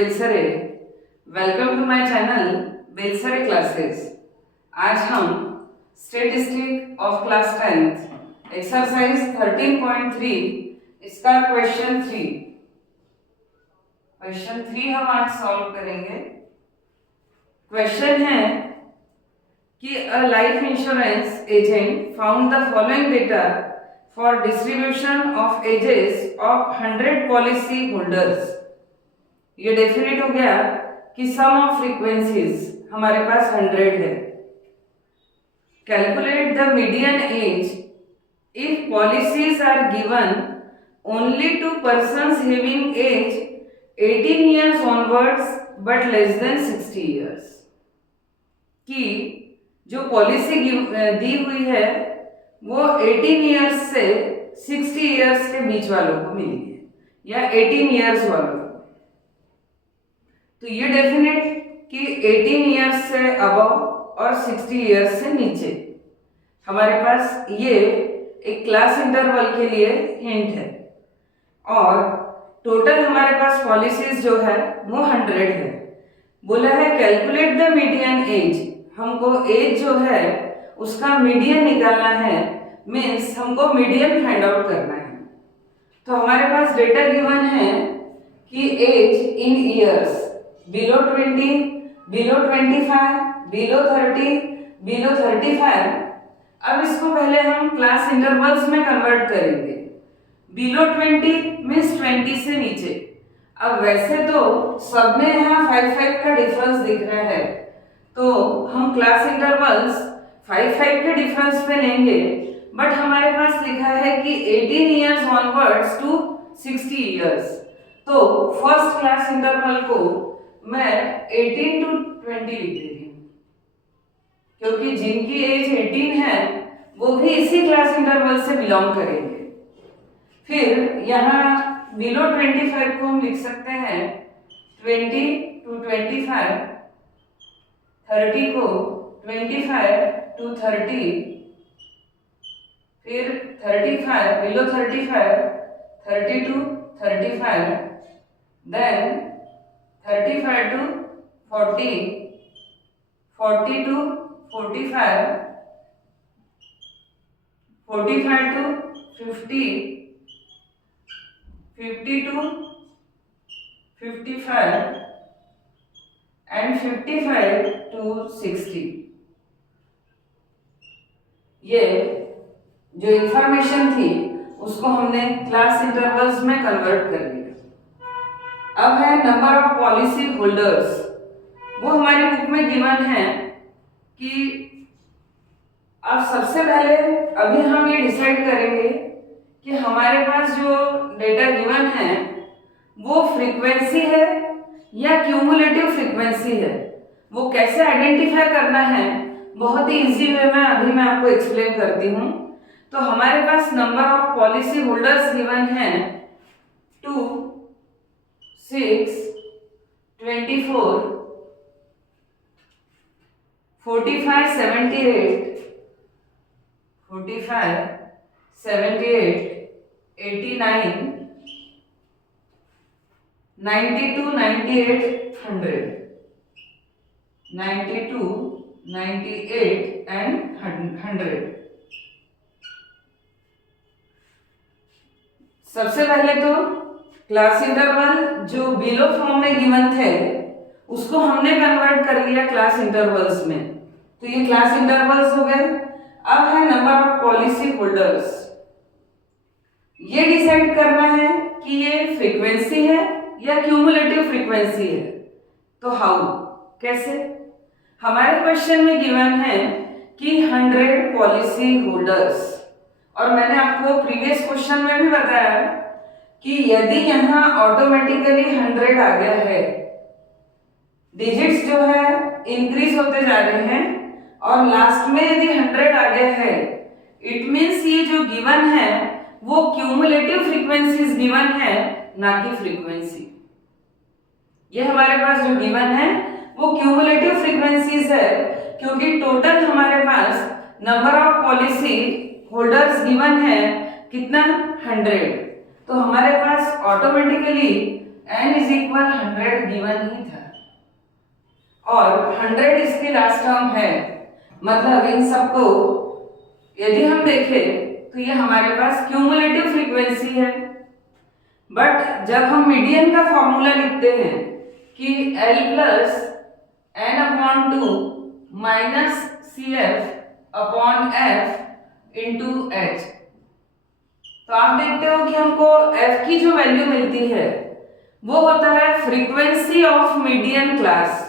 Belsare. Welcome to my channel Belsare classes. आज हम statistic of class 10th exercise 13.3 इसका question 3 हम आज सॉल्व करेंगे। क्वेश्चन है कि a life insurance agent found the following data for distribution of ages of 100 policy holders. ये definite हो गया कि सम ऑफ फ्रीक्वेंसीज हमारे पास 100 है। Calculate the median age if policies are given only to persons having age 18 years onwards but less than 60 years। कि जो policy दी हुई है वो 18 years से 60 years के बीच वालों को मिली है या 18 years वालों को। तो ये डेफिनेट कि 18 years से अबव और 60 years से नीचे। हमारे पास ये एक क्लास इंटरवल के लिए हिंट है और टोटल हमारे पास पॉलिसीज जो है वो 100 है। बोला है कैलकुलेट द मीडियन एज, हमको एज जो है उसका मीडियन निकालना है, मीन्स हमको मीडियन फाइंड आउट करना है। तो हमारे पास डेटा गिवन है कि age in years below 20, below 25, below 30, below 35। अब इसको पहले हम क्लास इंटरवल्स में कन्वर्ट करेंगे। बिलो 20 मीन्स 20 से नीचे। अब वैसे तो सब में यहाँ 5 का डिफरेंस दिख रहा है, तो हम क्लास इंटरवल्स 5 के डिफरेंस पे लेंगे, बट हमारे पास लिखा है कि 18 years ऑनवर्ड्स टू 60 years। तो फर्स्ट क्लास इंटरवल को मैं 18 to 20 लिख दे रही हूँ, क्योंकि जिनकी एज 18 है वो भी इसी क्लास इंटरवल से बिलोंग करेंगे। फिर यहाँ बिलो 25 को हम लिख सकते हैं 20 to 25, 30 को 25 to 30, फिर 35 below 35, 30 to 35, then 35 to 40, 40 to 45, 45 to 50, 50 to 55 and 55 to 60। ये जो इंफॉर्मेशन थी उसको हमने क्लास इंटरवल्स में कन्वर्ट कर लिया। अब है नंबर ऑफ पॉलिसी होल्डर्स। वो हमारी बुक में गिवन है कि अब सबसे पहले अभी हम ये डिसाइड करेंगे कि हमारे पास जो डेटा गिवन है वो फ्रीक्वेंसी है या क्यूमुलेटिव फ्रीक्वेंसी है। वो कैसे आइडेंटिफाई करना है बहुत ही इजी वे में अभी मैं आपको एक्सप्लेन करती हूँ। तो हमारे पास number of policy holders given है 2, 6, 24, 45, 78, 45, 78, 89, 92, 98, 100, 92, 98 and 100। सबसे पहले तो क्लास इंटरवल जो बिलो फॉर्म में गिवन थे उसको हमने कन्वर्ट कर लिया क्लास इंटरवल्स में, तो ये क्लास इंटरवल्स हो गए। अब है नंबर ऑफ पॉलिसी होल्डर्स। ये डिसाइड करना है कि ये फ्रीक्वेंसी है या क्यूमुलेटिव फ्रीक्वेंसी है। तो हाउ, कैसे? हमारे क्वेश्चन में गिवन है कि 100 पॉलिसी होल्डर्स, और मैंने आपको प्रीवियस क्वेश्चन में भी बताया कि यदि यहाँ ऑटोमेटिकली 100 आ गया है, डिजिट्स जो है इंक्रीज होते जा रहे हैं और लास्ट में यदि 100 आ गया है, इट मीन्स ये जो गिवन है वो क्यूमुलेटिव फ्रीक्वेंसीज गिवन है, ना कि फ्रीक्वेंसी। ये हमारे पास जो गिवन है वो क्यूमुलेटिव फ्रीक्वेंसीज है, क्योंकि टोटल हमारे पास number of policy holders given है कितना 100। तो हमारे पास automatically n is equal 100 given ही था और 100 इसकी लास्ट टर्म है, मतलब इन सबको यदि हम देखें तो ये हमारे पास क्यूमुलेटिव फ्रीक्वेंसी है। बट जब हम मीडियन का फॉर्मूला लिखते हैं कि L plus n upon 2 minus CF upon F into H, तो आप देखते हो कि हमको F की जो वैल्यू मिलती है वो होता है frequency of median class.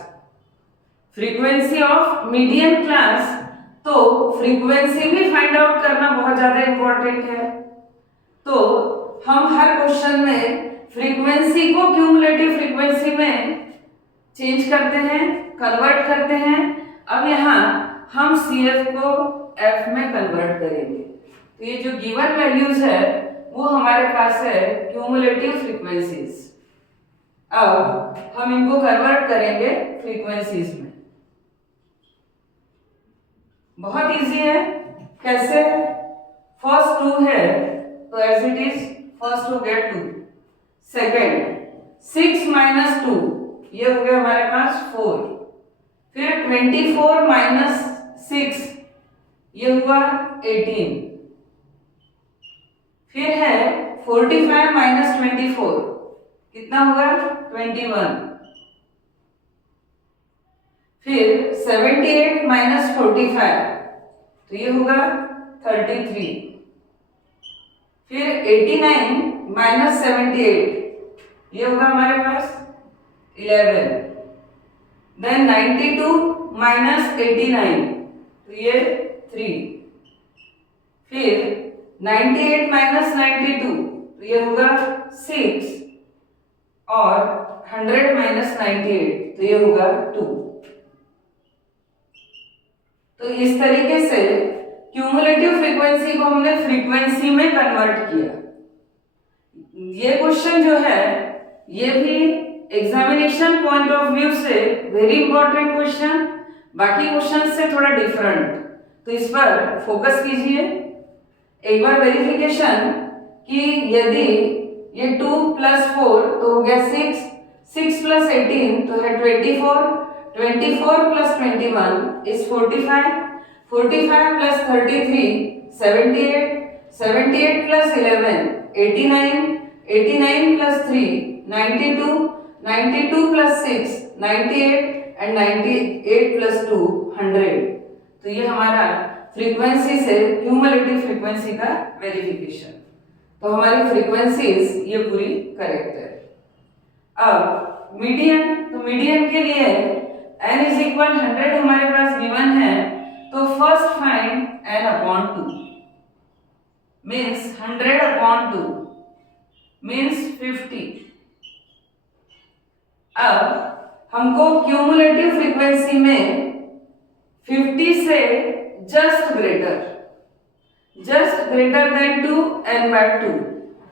Frequency of median class, तो फ्रीक्वेंसी भी फाइंड आउट करना बहुत ज्यादा इंपॉर्टेंट है। तो हम हर क्वेश्चन में फ्रीक्वेंसी को क्यूमुलेटिव फ्रीक्वेंसी में चेंज करते हैं, कन्वर्ट करते हैं। अब यहाँ हम CF को F में कन्वर्ट करेंगे, तो ये जो गिवन वैल्यूज है वो हमारे पास है क्यूमुलेटिव फ्रीक्वेंसीज। अब हम इनको कन्वर्ट करेंगे फ्रीक्वेंसीज में। बहुत इजी है, कैसे? फर्स्ट 2 है तो as it is first 2 get 2। Second 6 minus 2, ये हो गया हमारे पास 4। फिर 24 माइनस 6, ये हुआ 18। फिर है 45 माइनस 24, कितना होगा? 21। फिर 78 माइनस 45, तो ये होगा 33। फिर 89 माइनस 78, ये होगा हमारे पास 11। देन 92 माइनस 89, तो ये 3। फिर 98 माइनस 92, तो ये होगा 6 और 100 माइनस 98, तो ये होगा 2। तो इस तरीके से क्यूमुलेटिव फ्रीक्वेंसी को हमने फ्रीक्वेंसी में कन्वर्ट किया। ये क्वेश्चन जो है ये भी एग्जामिनेशन पॉइंट ऑफ व्यू से वेरी इंपॉर्टेंट क्वेश्चन, बाकी क्वेश्चन से थोड़ा डिफरेंट, तो इस पर फोकस कीजिए। एक बार वेरिफिकेशन कि यदि ये 2 प्लस 4 तो हो गया 6, 6 प्लस 18 तो है 24, 24 plus 21 is 45, 45 plus 33 78, 78 plus 11 89, 89 plus 3 92, 92 plus 6 98 and 98 plus 2 100। तो ये हमारा फ्रीक्वेंसी से क्यूमुलेटिव फ्रीक्वेंसी का वेरिफिकेशन। तो हमारी फ्रीक्वेंसीज ये पूरी करेक्ट है। अब मीडियन, तो मीडियन के लिए n इज इक्वल 100 हमारे पास गिवन है, तो first find n upon 2 means 100 upon 2 means 50। अब हमको क्यूमुलेटिव फ्रीक्वेंसी में 50 से जस्ट ग्रेटर देन 2 n/2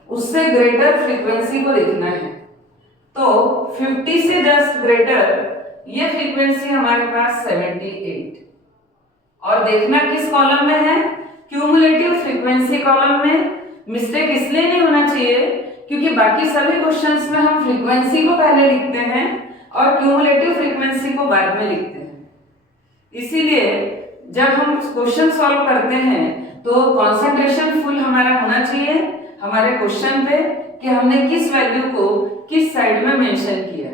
उससे ग्रेटर फ्रीक्वेंसी को लिखना है। तो 50 से जस्ट ग्रेटर ये फ्रीक्वेंसी हमारे पास 78, और देखना किस कॉलम में है? क्यूमुलेटिव फ्रीक्वेंसी कॉलम में। मिस्टेक इसलिए नहीं होना चाहिए क्योंकि बाकी सभी क्वेश्चंस में हम फ्रीक्वेंसी को पहले लिखते हैं और क्यूमुलेटिव फ्रीक्वेंसी को बाद में लिखते हैं। इसीलिए जब हम क्वेश्चन सॉल्व करते हैं तो कंसंट्रेशन फुल हमारा होना चाहिए हमारे क्वेश्चन पे कि हमने किस वैल्यू को किस साइड में मेंशन किया।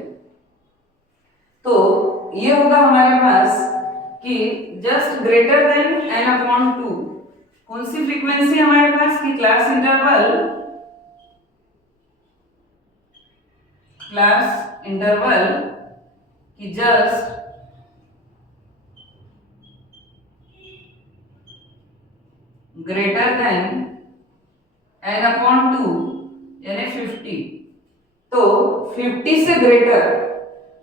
तो ये होगा हमारे पास कि just greater than n upon 2, कौन सी फ्रीक्वेंसी हमारे पास की क्लास इंटरवल की just greater than n upon 2 यानी 50। तो 50 से ग्रेटर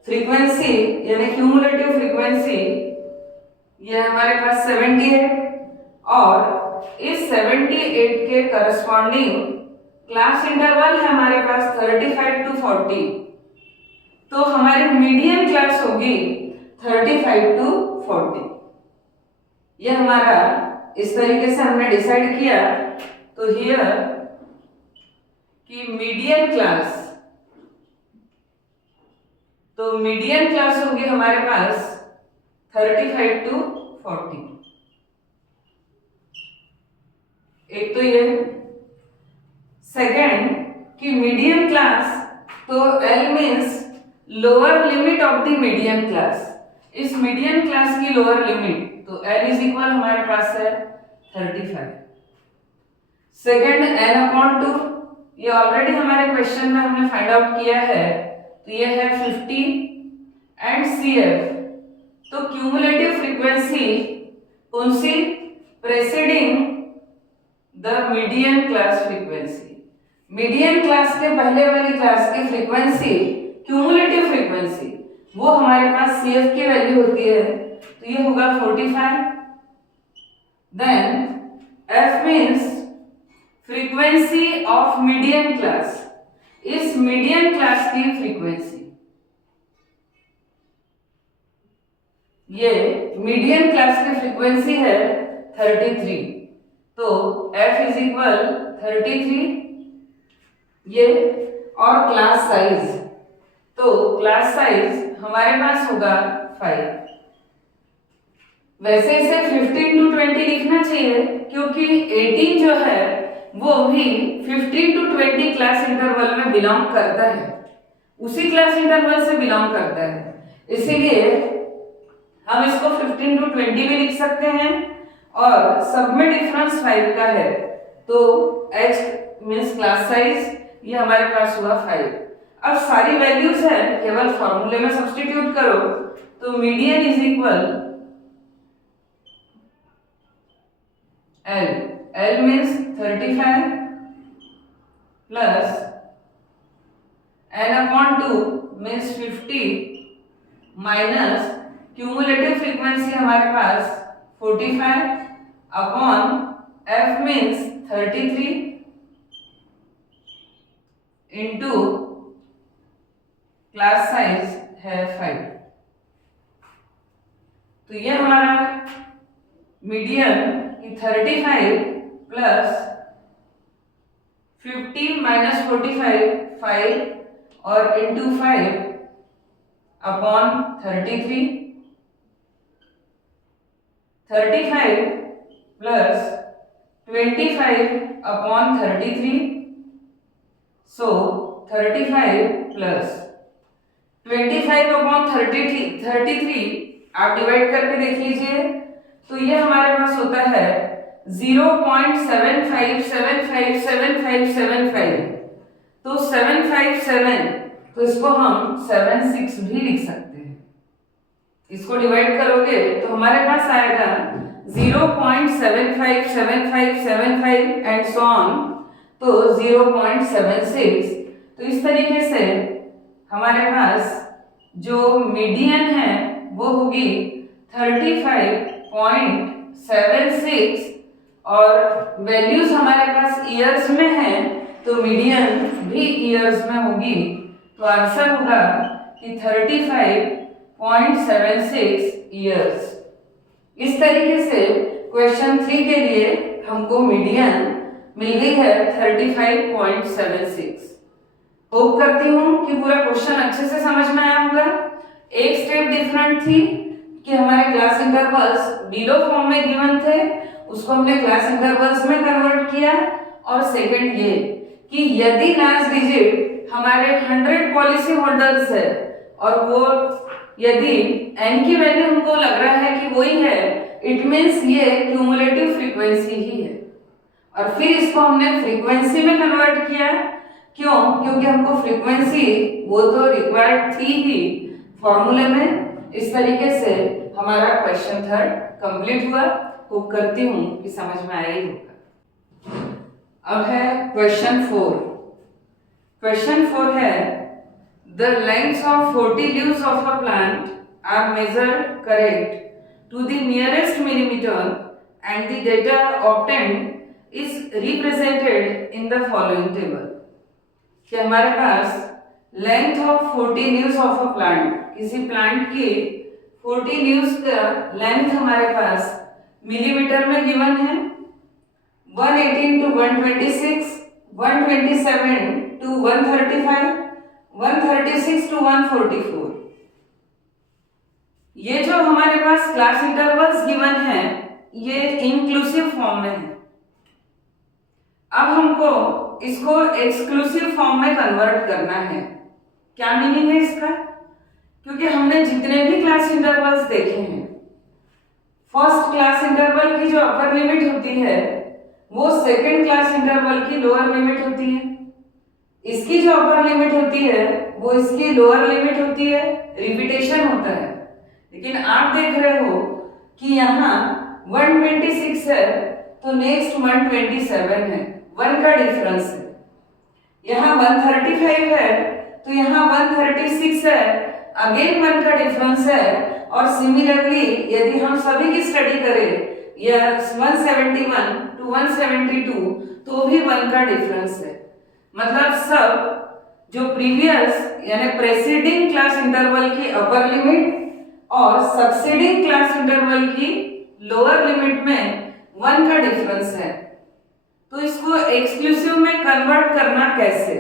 फ्रीक्वेंसी यानी क्यूमुलेटिव फ्रीक्वेंसी ये हमारे पास 78, और इस 78 के करस्पॉन्डिंग क्लास इंटरवल है हमारे पास 35 to 40। तो हमारी मीडियन क्लास होगी 35 to 40। यह हमारा इस तरीके से हमने डिसाइड किया। तो हियर कि मीडियन क्लास तो मीडियन क्लास होगी हमारे पास 35 to 40। एक तो ये। सेकंड कि मीडियम क्लास, तो L means lower limit of the medium class. इस मीडियम क्लास की लोअर लिमिट, तो L इज इक्वल हमारे पास है 35। सेकंड n/2, ये ऑलरेडी हमारे क्वेश्चन में हमने फाइंड आउट किया है, तो ये है 50 एंड CF, तो क्यूमुलेटिव फ्रीक्वेंसी उनसी preceding the median class frequency. Median class के पहले वाली क्लास की फ्रीक्वेंसी, क्यूमुलेटिव फ्रीक्वेंसी, वो हमारे पास CF की वैल्यू होती है, तो ये होगा 45। Then F means frequency of median class, इस मीडियन क्लास की फ्रीक्वेंसी, ये मीडियन क्लास की फ्रीक्वेंसी है 33, तो F इज इक्वल 33 ये। और क्लास साइज, तो क्लास साइज हमारे पास होगा 5। वैसे इसे 15 to 20 लिखना चाहिए, क्योंकि 18 जो है वो भी 15 to 20 क्लास इंटरवल में बिलोंग करता है, उसी क्लास इंटरवल से बिलोंग करता है, इसीलिए हम इसको 15 to 20 भी लिख सकते हैं। और सब में डिफरेंस 5 का है, तो H मीन्स क्लास साइज, ये हमारे पास हुआ 5। अब सारी वैल्यूज है, केवल फॉर्मूले में सब्स्टिट्यूट करो, तो median is equal L means 35 plus n/2 means 50 minus cumulative frequency हमारे पास 45 upon F means 33 into class size है 5। तो ये हमारा मीडियन की 35 प्लस 50 माइनस 45 5 और इंटू 5 अपॉन 33, 35 प्लस 25 अपॉन 33, सो 35 प्लस 25 अपॉन 33 आप डिवाइड करके देख लीजिए, तो ये हमारे पास होता है 0.75757575, तो 757, तो इसको हम 76 भी लिख सकते हैं। इसको डिवाइड करोगे तो हमारे पास आएगा 0.757575 एंड सो ऑन, तो 0.76। तो इस तरीके से हमारे पास जो मीडियन है वो होगी 35.76 और वैल्यूज हमारे पास ईयर्स में है, तो मीडियन भी ईयर्स में होगी, तो आंसर होगा कि 35.76 ईयर्स। इस तरीके से क्वेश्चन 3 के लिए हमको मीडियन मिल गई है 35.76। होप करती हूँ कि पूरा क्वेश्चन अच्छे से समझ में आया होगा। एक स्टेप डिफरेंट थी कि हमारे क्लास इंटरवल्स बिलो फॉर्म में गिवन थे, उसको हमने क्लास इंटरवल्स में कन्वर्ट किया। और सेकंड ये कि यदि लास्ट डिजिट हमारे 100 पॉलिसी होल्डर्स है और वो यदि n की वैल्यू हमको लग रहा है कि वही है, इट मीन्स ये क्यूमुलेटिव फ्रीक्वेंसी ही है। और फिर इसको हमने फ्रीक्वेंसी में कन्वर्ट किया। क्यों? क्योंकि हमको फ्रीक्वेंसी वो तो रिक्वायर्ड थी ही फॉर्मूले में। इस तरीके से हमारा क्वेश्चन 3 कंप्लीट हुआ। होप करती हूँ कि समझ में आया ही होगा। अब है क्वेश्चन 4। क्वेश्चन 4 है the lengths of 40 leaves of a plant are measured correct to the nearest millimeter and the data obtained is represented in the following table। कि हमारे पास length of 40 leaves of a plant, किसी plant की 40 leaves का length हमारे पास millimetre में given है। 118 to 126, 127 to 135, 136 to 144। ये जो हमारे पास क्लास इंटरवल्स गिवन है ये इंक्लूसिव फॉर्म में है। अब हमको इसको एक्सक्लूसिव फॉर्म में कन्वर्ट करना है। क्या मीनिंग है इसका? क्योंकि हमने जितने भी क्लास इंटरवल्स देखे हैं, फर्स्ट क्लास इंटरवल की जो अपर लिमिट होती है वो सेकंड क्लास इंटरवल की लोअर लिमिट होती है, इसकी जो अपर लिमिट होती है वो इसकी लोअर लिमिट होती है, रिपीटेशन होता है। लेकिन आप देख रहे हो कि यहाँ 126 है तो नेक्स्ट 127 है, 1 का डिफरेंस है। यहाँ 135 है तो यहाँ 136 है, अगेन 1 का डिफरेंस है। और सिमिलरली यदि हम सभी की स्टडी करें या 171 to 172 तो भी 1 का डिफरेंस है। मतलब सब जो प्रीवियस यानी प्रेसीडिंग क्लास इंटरवल की अपर लिमिट और सक्सीडिंग क्लास इंटरवल की लोअर लिमिट में 1 का डिफरेंस है। तो इसको एक्सक्लूसिव में कन्वर्ट करना कैसे?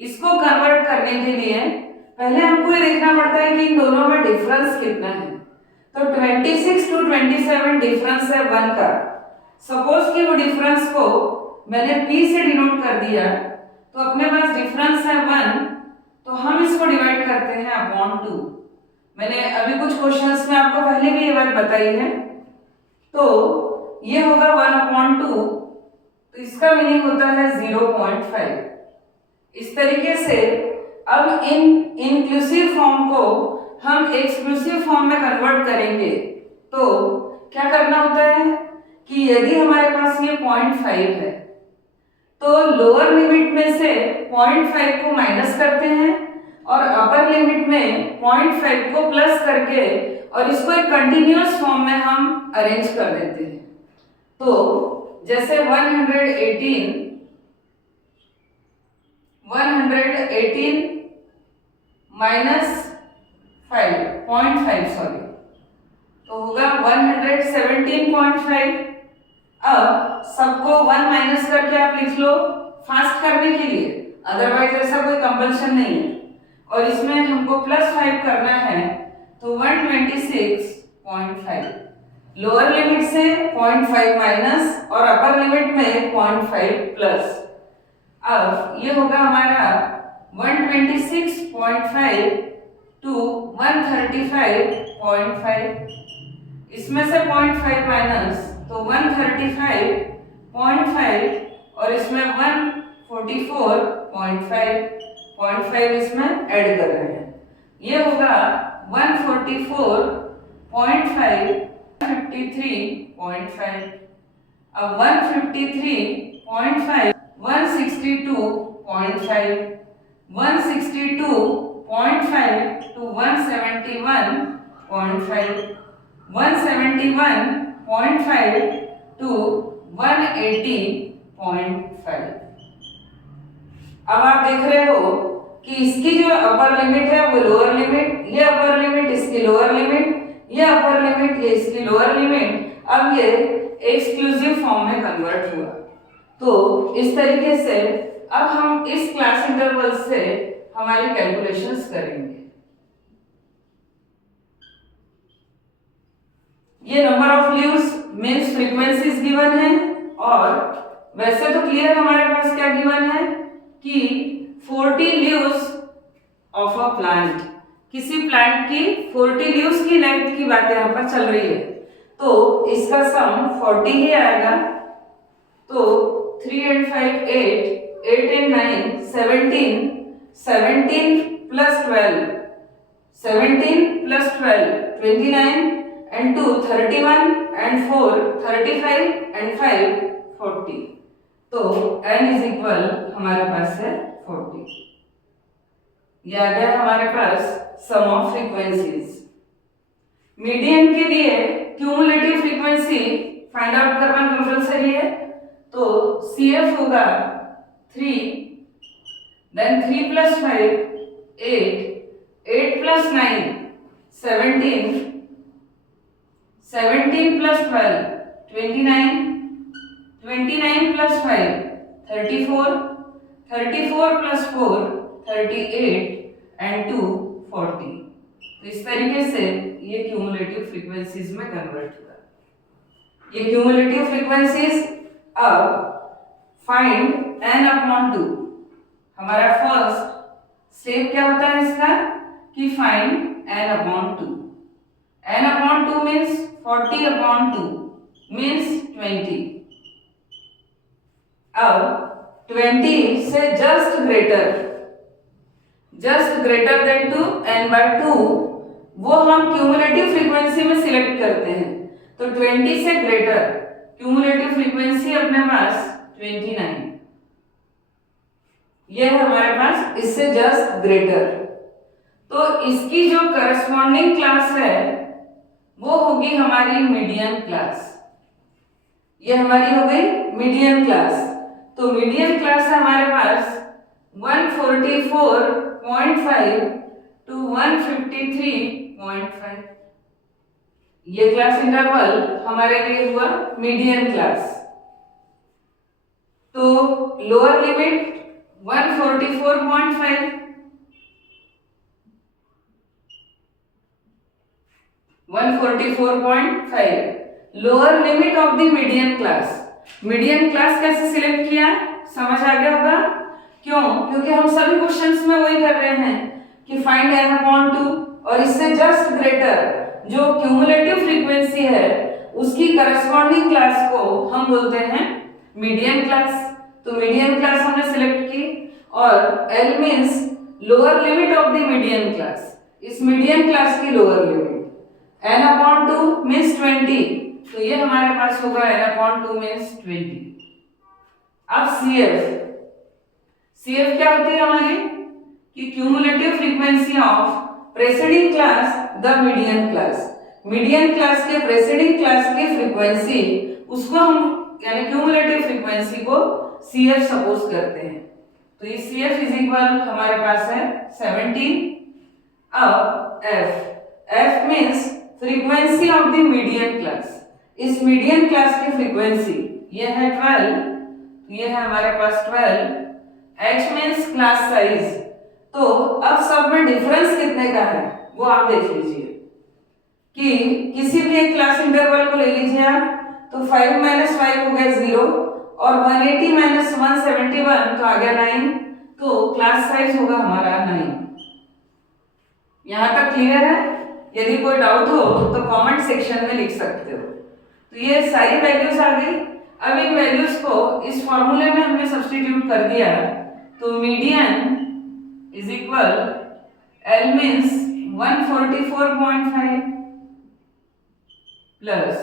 इसको कन्वर्ट करने के लिए पहले हमको ये देखना पड़ता है कि इन दोनों में डिफरेंस कितना है। तो 26 to 27 डिफरेंस है 1 का। सपोज कि वो डिफरेंस को मैंने p से डिनोट कर दिया तो अपने पास डिफरेंस है 1, तो हम इसको डिवाइड करते हैं अपॉन 2। मैंने अभी कुछ क्वेश्चंस में आपको पहले भी ये बात बताई है। तो ये होगा 1/2, तो इसका मीनिंग होता है 0.5। इस तरीके से अब इन इंक्लूसिव फॉर्म को हम एक्सक्लूसिव फॉर्म में कन्वर्ट करेंगे। तो क्या करना होता है कि यदि हमारे पास ये 0.5 है तो लोअर लिमिट में से 0.5 को माइनस करते हैं और अपर लिमिट में 0.5 को प्लस करके और इसको एक कंटिन्यूअस फॉर्म में हम अरेंज कर देते हैं। तो जैसे 118 माइनस 0.5 सॉरी, तो होगा 117.5। अब सबको 1 माइनस करके आप लिख लो फास्ट करने के लिए, अदरवाइज ऐसा कोई कंपल्शन नहीं है। और इसमें हमको +5 करना है तो 126.5। लोअर लिमिट से 0.5 माइनस और अपर लिमिट में 0.5 प्लस। अब ये होगा हमारा 126.5 to 135.5। इसमें से 0.5 माइनस तो 135.5 और इसमें 144.5 इसमें ऐड कर रहे हैं। ये होगा 144.5 153.5। अब 153.5 162.5 162.5 to 171.5 171.5 to 180.5। अब आप देख रहे हो कि इसकी जो अपर लिमिट है वो लोअर लिमिट, ये अपर लिमिट इसकी लोअर लिमिट, ये अपर लिमिट ये इसकी लोअर लिमिट, अब ये एक्सक्लूसिव फॉर्म में कन्वर्ट हुआ। तो इस तरीके से अब हम इस क्लास इंटरवल से हमारी कैलकुलेशंस करेंगे। ये number of leaves means frequencies given है, और वैसे तो क्लियर हमारे पास क्या गिवन है कि 40 लीव्स ऑफ अ प्लांट, किसी प्लांट की 40 लीव्स की लेंथ की बात यहाँ पर चल रही है। तो इसका सम 40 ही आएगा। तो 3 and 5 8, 8 and 9 17, 17 plus 12 29 and 2 31 and 4 35 and 5 40। तो n इज इक्वल हमारे पास है 40। ये आ गया हमारे पास सम ऑफ फ्रीक्वेंसीज। मीडियन के लिए क्यूमुलेटिव फ्रीक्वेंसी फाइंड आउट करना कंपल्सरी है। तो CF होगा 3, then 3 plus 5 8, 8 plus 9 17, 17 plus 12 29, 29 plus 5 34, 34 plus 4 38 and 2 40। तो इस तरीके से ये क्यूमुलेटिव फ्रीक्वेंसीज में कन्वर्ट हुआ। ये क्यूमुलेटिव फ्रीक्वेंसीज अब फाइंड n/2। हमारा फर्स्ट स्टेप क्या होता है इसका कि find n/2। n/2 means 40/2 means 20। अब 20 से जस्ट ग्रेटर देन 2 n/2 वो हम क्यूमुलेटिव फ्रीक्वेंसी में सिलेक्ट करते हैं। तो 20 से ग्रेटर क्यूमुलेटिव फ्रीक्वेंसी अपने पास 29, ये है हमारे पास इससे जस्ट ग्रेटर। तो इसकी जो करस्पॉन्डिंग क्लास है वो होगी हमारी मीडियन क्लास। ये हमारी हो गई मीडियन क्लास। तो मीडियन क्लास है हमारे पास 144.5 to 153.5। ये क्लास इंटरवल हमारे लिए हुआ मीडियन क्लास। तो lower limit 144.5, 144.5 lower limit of the median class. Median class कैसे सिलेक्ट किया समझ आ गया होगा। क्यों? क्योंकि हम सभी क्वेश्चंस में वही कर रहे हैं कि फाइंड n/2 और इससे जस्ट ग्रेटर जो क्यूमुलेटिव फ्रीक्वेंसी है उसकी करस्पॉन्डिंग क्लास को हम बोलते हैं मीडियन क्लास। तो मीडियन क्लास हमने सिलेक्ट की और L means lower limit of the median class. इस मीडियन क्लास की लोअर लिमिट n/2 मीन्स 20। तो ये हमारे पास होगा n/2 मीन्स 20। अब CF क्या होती है हमारी कि cumulative frequency of preceding class the median class. Median class के प्रेसीडिंग क्लास की फ्रीक्वेंसी उसको हम यानी क्यूमुलेटिव फ्रीक्वेंसी को CF सपोज करते हैं। तो ये CF इज इक्वल हमारे पास है 17। अब F means frequency of the median class. इस मीडियन क्लास की फ्रीक्वेंसी ये है 12, ये है हमारे पास 12। H means class size. तो अब सब में डिफरेंस कितने का है वो आप देख लीजिए कि किसी भी एक क्लास इंटरवल को ले लीजिए आप। तो 5 - 5 हो गया 0 और 180 - 171 तो आ गया 9। तो क्लास साइज होगा हमारा 9। यहां तक क्लियर है? यदि कोई डाउट हो तो कमेंट सेक्शन में लिख सकते हो। तो ये सारी वैल्यूज आ गई। अब इन वैल्यूज को इस फॉर्मूले में हमने सब्स्टिट्यूट कर दिया। तो median is equal L means 144.5 plus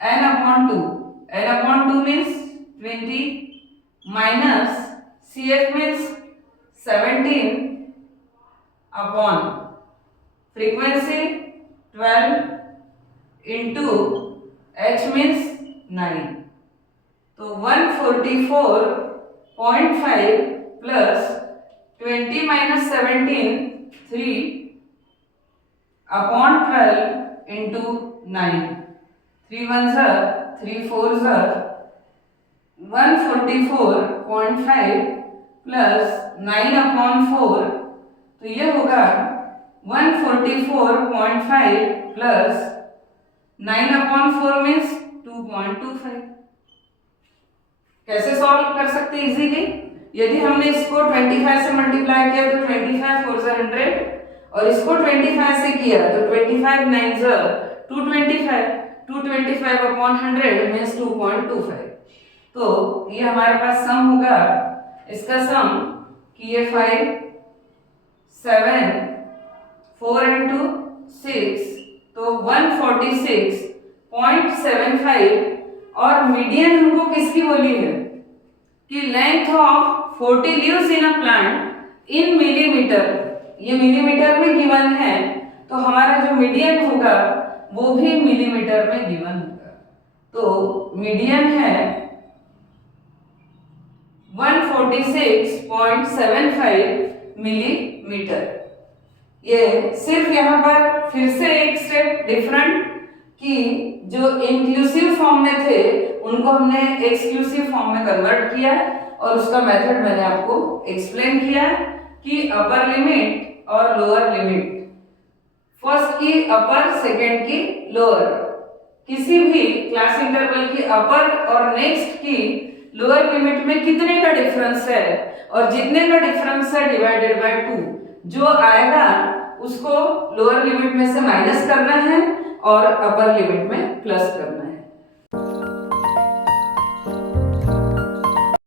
n/2। n/2 means 20 minus CF means 17 upon frequency 12 into H means 9। तो 144.5 प्लस 20 - 17 3 अपॉन 12 इंटू 9। 3 1 3 4 144.5 प्लस 9/4 तो ये होगा 144.5 प्लस 9/4 मीन्स 2.25। कैसे सॉल्व कर सकते हैं इजीली? यदि हमने इसको 25 से मल्टीप्लाई किया तो 25 4 100 और इसको 25 से किया तो 25 9 225। 225/100 मीन्स 2.25। तो ये हमारे पास सम होगा इसका सम कि ये 5 7 4 into 6 तो 146.75। और मीडियन हमको किसकी बोली है कि length of 40 leaves in a plant in millimetre. ये मिलीमीटर में गिवन है तो हमारा जो मीडियन होगा वो भी मिलीमीटर में गिवन होगा। तो मीडियन है 146.75 मिलीमीटर। ये सिर्फ यहाँ पर फिर से एक स्टेप डिफरेंट कि जो इंक्लूसिव फॉर्म में थे उनको हमने एक्सक्लूसिव फॉर्म में कन्वर्ट किया और उसका मेथड मैंने आपको एक्सप्लेन किया कि अपर लिमिट और लोअर लिमिट फर्स्ट की अपर, सेकंड की लोअर। किसी भी क्लास इंटरवल की अपर और नेक्स्ट की लोअर लिमिट में कितने का डिफरेंस है, और जितने का डिफरेंस है डिवाइडेड बाय 2, जो आएगा उसको लोअर लिमिट में से माइनस करना है और अपर लिमिट में प्लस करना है।